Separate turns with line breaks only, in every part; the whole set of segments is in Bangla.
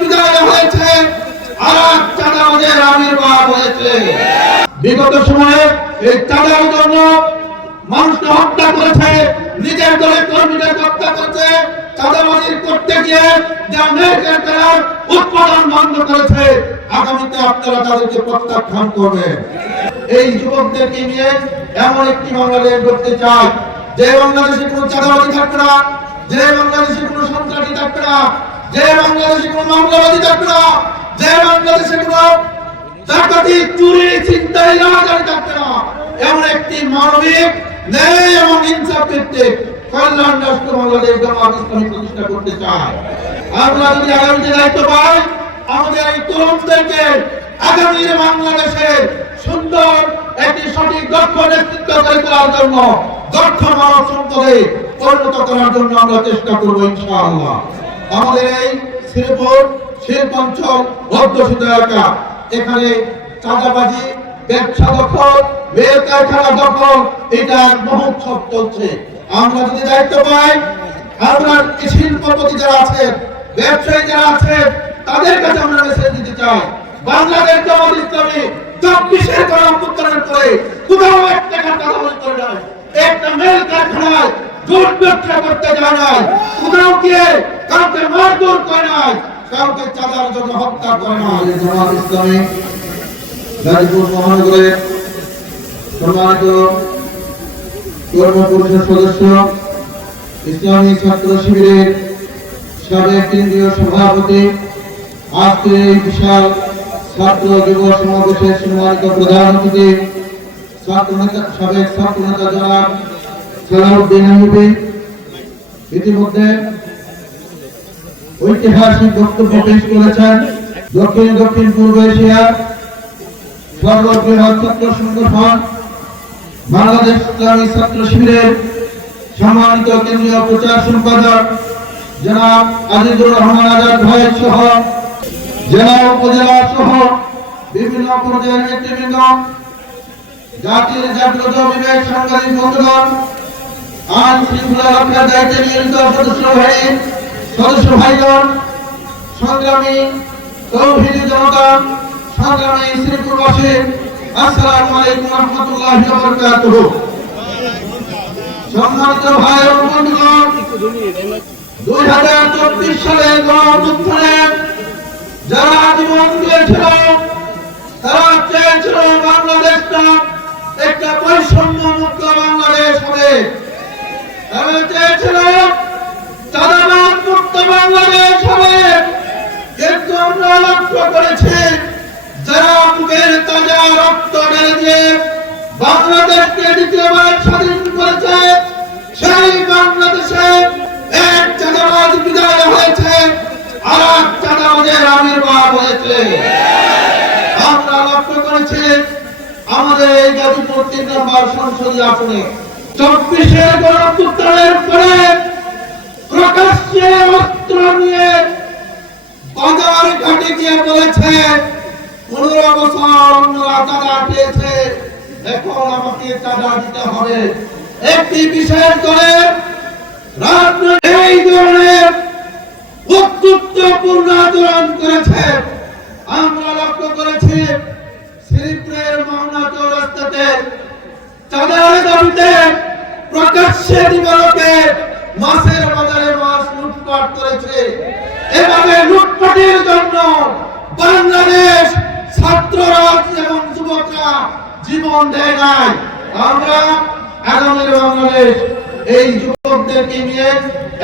বিজয় হয়েছে বিগত সময়ে এই চাঁদার জন্য মানুষকে হত্যা করেছে নিজের দলের কর্মীদের হত্যা করেছে চাঁদাবাজি করতে গিয়ে যে আমেরিকার তারা উৎপাদন বন্ধ করেছে আগামীতে আপনারা তাদেরকে প্রত্যাখ্যান করবেন এই যুবকদেরকে নিয়ে এমন একটি বাংলাদেশ করতে চাই যে বাংলাদেশে কোনো চাঁদাবাজি থাকবে না যে বাংলাদেশে কোনো সন্ত্রাসী থাকবে যে বাংলাদেশে কোনো মামলাবাদী থাকবে না যে বাংলাদেশে কোনো ডাকাতি চুরি চিন্তাই রাজারি থাকবে না এমন একটি মানবিক ন্যায় এবং ইনসাফ ভিত্তিক কল্যাণ রাষ্ট্র বাংলাদেশ জামাত ইসলামী প্রতিষ্ঠা করতে চায় আমরা যদি আগামীতে দায়িত্ব পাই আমাদের এই তরুণদেরকে আগামী বাংলাদেশে সুন্দর একটি সঠিক দক্ষ নেতৃত্ব করে তোলার জন্য দক্ষ মানব সম্পদে পরিণত করার জন্য আমরা চেষ্টা করবো ইনশাআল্লাহ আমাদের এই শ্রীপুর শিল্প অঞ্চল অধ্যুষিত এলাকা এখানে চাঁদাবাজি ব্যবসা দখল রেল কারখানা দখল এটা মহোৎসব চলছে আমরা যদি দায়িত্ব পাই আপনার শিল্পপতি যারা আছেন ব্যবসায়ী যারা আছেন তাদের কাছে আমরা মেসেজ দিতে চাই বাংলাদেশ জামাত ইসলামী চব্বিশের গণ অভ্যুত্থানের পরে কোথাও একটা ঘন্টা করে নাই একটা মেল কারখানায় দুর্ব্যবসা করতে হত্যা
সদস্য ইসলামী ছাত্র শিবিরের সাবেক কেন্দ্রীয় সভাপতি আজকে এই বিশাল ছাত্র দিবস সমাবেশের সম্মানিত প্রধান অতিথি ছাত্র নেতা সাবেক ছাত্র নেতা ঐতিহাসিক বক্তব্য পেশ করেছেন দক্ষিণ দক্ষিণ পূর্ব সংগঠন বাংলাদেশ ইসলামী ছাত্র শিবিরের সম্মানিত কেন্দ্রীয় প্রচার সম্পাদক জনাব আজিজুর রহমান আজাদ ভাই সহ জেলা উপজেলা সহ বিভিন্ন পর্যায়ের নেতৃবৃন্দ জাতির জাগ্রত বিবেক সংগ্রামী বন্ধুগণ আজ শৃঙ্খলা রক্ষার দায়িত্বে নিয়োজিত সদস্য ভাই সদস্য ভাইগণ সংগ্রামী তৌহিদি জনতা সংগ্রামী শ্রীপুরবাসী আসসালামু আলাইকুম রহমতুল্লাহি ওয়া বারাকাতুহু সম্মানিত ভাই ও বন্ধুগণ 2034 সালে গণতন্ত্রে যারা আন্দোলন দিয়েছিল তারা চেয়েছিল বাংলাদেশটা একটা বৈষম্য মুক্ত বাংলাদেশ হবে তারা চেয়েছিল চাঁদাবাদ মুক্ত বাংলাদেশ হবে কিন্তু আমরা লক্ষ্য করেছি যারা বুকের তাজা রক্ত ঢেলে দিয়ে বাংলাদেশকে দ্বিতীয়বার স্বাধীন করেছে সেই বাংলাদেশে এক চাঁদাবাদ বিদায় হয়েছে আর এক চাঁদাবাদের আবির্ভাব হয়েছে আমরা লক্ষ্য করেছি আমাদের এই গাজীপুর তিন নম্বর সংসদীয় আসনে চব্বিশে গণপুত্রের পরে প্রকাশ্যে নিয়ে বলেছে এখন আমাকে চাঁদা দিতে হবে একটি বিশেষ দলের এই আচরণ করেছে আমরা লক্ষ্য করেছি শ্রীপুরের মহানাচর রাস্তাতে চাঁদার দাবিতে প্রকাশ্যে দিবালোকে মাছের বাজারে মাছ লুটপাট করেছে এভাবে লুটপাটের জন্য বাংলাদেশ ছাত্ররা এবং যুবকরা জীবন দেয় নাই আমরা আগামীর বাংলাদেশ এই যুবকদেরকে নিয়ে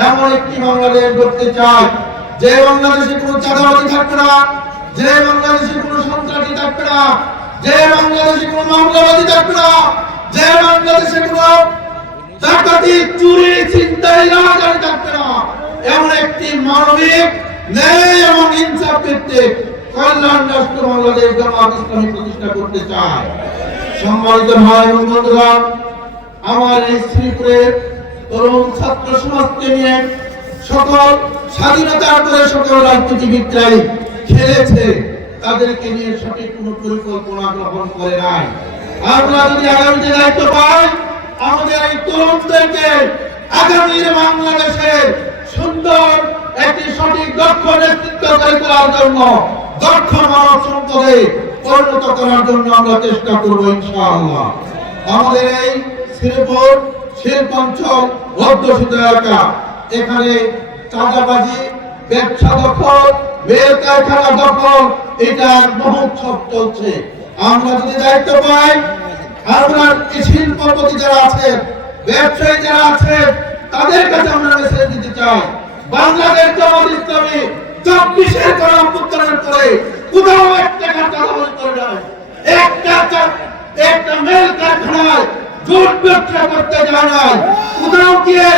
এমন একটি বাংলাদেশ করতে চাই যে বাংলাদেশে কোনো চাঁদাবাজি থাকবে না যে বাংলাদেশে কোনো সন্ত্রাসী থাকবে না যে বাংলাদেশে কোনো মামলাবাজি থাকবে না যে বাংলাদেশে কোনো ডাকাতি চুরি চিন্তাই রাজনীতি থাকবে না এমন একটি মানবিক ন্যায় এবং ইনসাফ ভিত্তিক কল্যাণ রাষ্ট্র বাংলাদেশ জামাত ইসলামী প্রতিষ্ঠা করতে চায় সম্মানিত ভাই এবং বন্ধুরা আমার এই শ্রীপুরের তরুণ ছাত্র সমাজকে নিয়ে সকল স্বাধীনতা পরে সকল রাজনীতিবিদরাই খেলেছে তাদেরকে নিয়ে সঠিক কোনো পরিকল্পনা গ্রহণ করে নাই আমরা যদি আগামীতে দায়িত্ব পাই আমাদের এই তরুণদেরকে আগামীর বাংলাদেশে সুন্দর একটি সঠিক দক্ষ নেতৃত্ব করে তোলার জন্য দক্ষ মানব সম্পদে পরিণত করার জন্য আমরা চেষ্টা করব ইনশাআল্লাহ আমাদের এই শ্রীপুর শিল্প অঞ্চল অধ্যুষিত এলাকা এখানে চাঁদাবাজি ব্যবসা দখল বেল কারখানা দখল এটা মহোৎসব চলছে আমরা যদি দায়িত্ব পাই আপনার শিল্পপতি যারা আছেন ব্যবসায়ী যারা আছে তাদের কাছে আমরা মেসেজ দিতে চাই বাংলাদেশ জামাত ইসলামী চব্বিশের গণ উত্তরণ করে কোথাও এক টাকা করে নাই একটা একটা মেল কারখানায় জোট ব্যবসা করতে যায় নাই কোথাও গিয়ে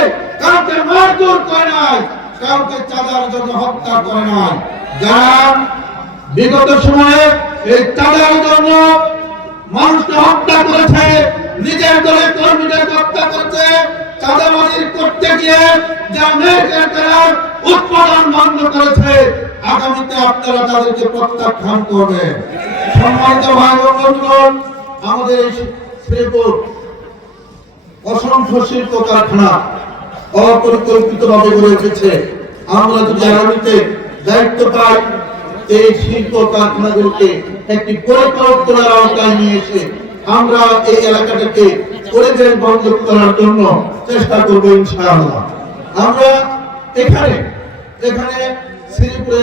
কাউকে মারধর করে নাই কাউকে চাঁদার জন্য হত্যা করে নাই যারা বিগত সময়ে এই তাদের জন্য মানুষকে হত্যা করেছে নিজের দলের কর্মীদের হত্যা করছে চাঁদাবাজি করতে গিয়ে যা মেয়েকে তারা উৎপাদন বন্ধ করেছে আগামীতে আপনারা তাদেরকে প্রত্যাখ্যান করবে সম্মানিত ভাই বন্ধুগণ আমাদের শ্রীপুর অসংখ্য শিল্প কারখানা অপরিকল্পিত ভাবে গড়ে উঠেছে আমরা যদি আগামীতে দায়িত্ব পাই এই শিল্প কারখানাগুলোকে একটি পরিকল্প তোলার আওতায় নিয়ে এসে আমরা এই এলাকাটাকে পরিবেশ বন্ধ করার জন্য চেষ্টা করব ইনশাআল্লাহ আমরা এখানে এখানে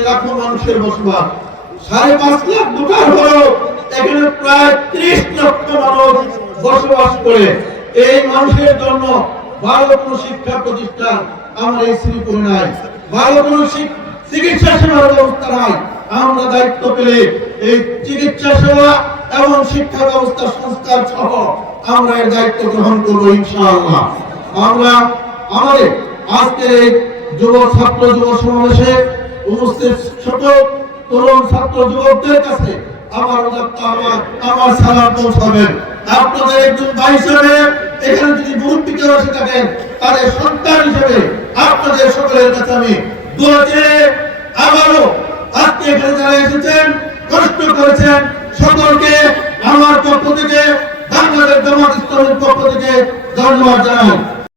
লাখো মানুষের বসবাস সাড়ে পাঁচ লাখ হলো এখানে প্রায় ত্রিশ লক্ষ মানুষ বসবাস করে এই মানুষের জন্য ভালো কোনো শিক্ষা প্রতিষ্ঠান আমার এই শ্রীপুরে নাই ভালো কোনো চিকিৎসা সেবার ব্যবস্থা নাই আমরা দায়িত্ব পেলে এই চিকিৎসা সেবা এবং শিক্ষা ব্যবস্থা সংস্কার সহ আমরা এর দায়িত্ব গ্রহণ করব ইনশাআল্লাহ আমরা আমাদের আজকের এই যুব ছাত্র যুব সমাবেশে উপস্থিত ছোট তরুণ ছাত্র যুবকদের কাছে আমার আমার আমার সালাম পৌঁছাবেন আপনাদের একজন ভাই হিসেবে এখানে যদি গুরুত্ব কেউ এসে থাকেন তাদের সন্তান হিসেবে আপনাদের সকলের কাছে আমি দু এখানে যারা এসেছেন কষ্ট করেছেন সকলকে আমার পক্ষ থেকে বাংলাদেশ জামাত ইসলামের পক্ষ থেকে ধন্যবাদ জানাই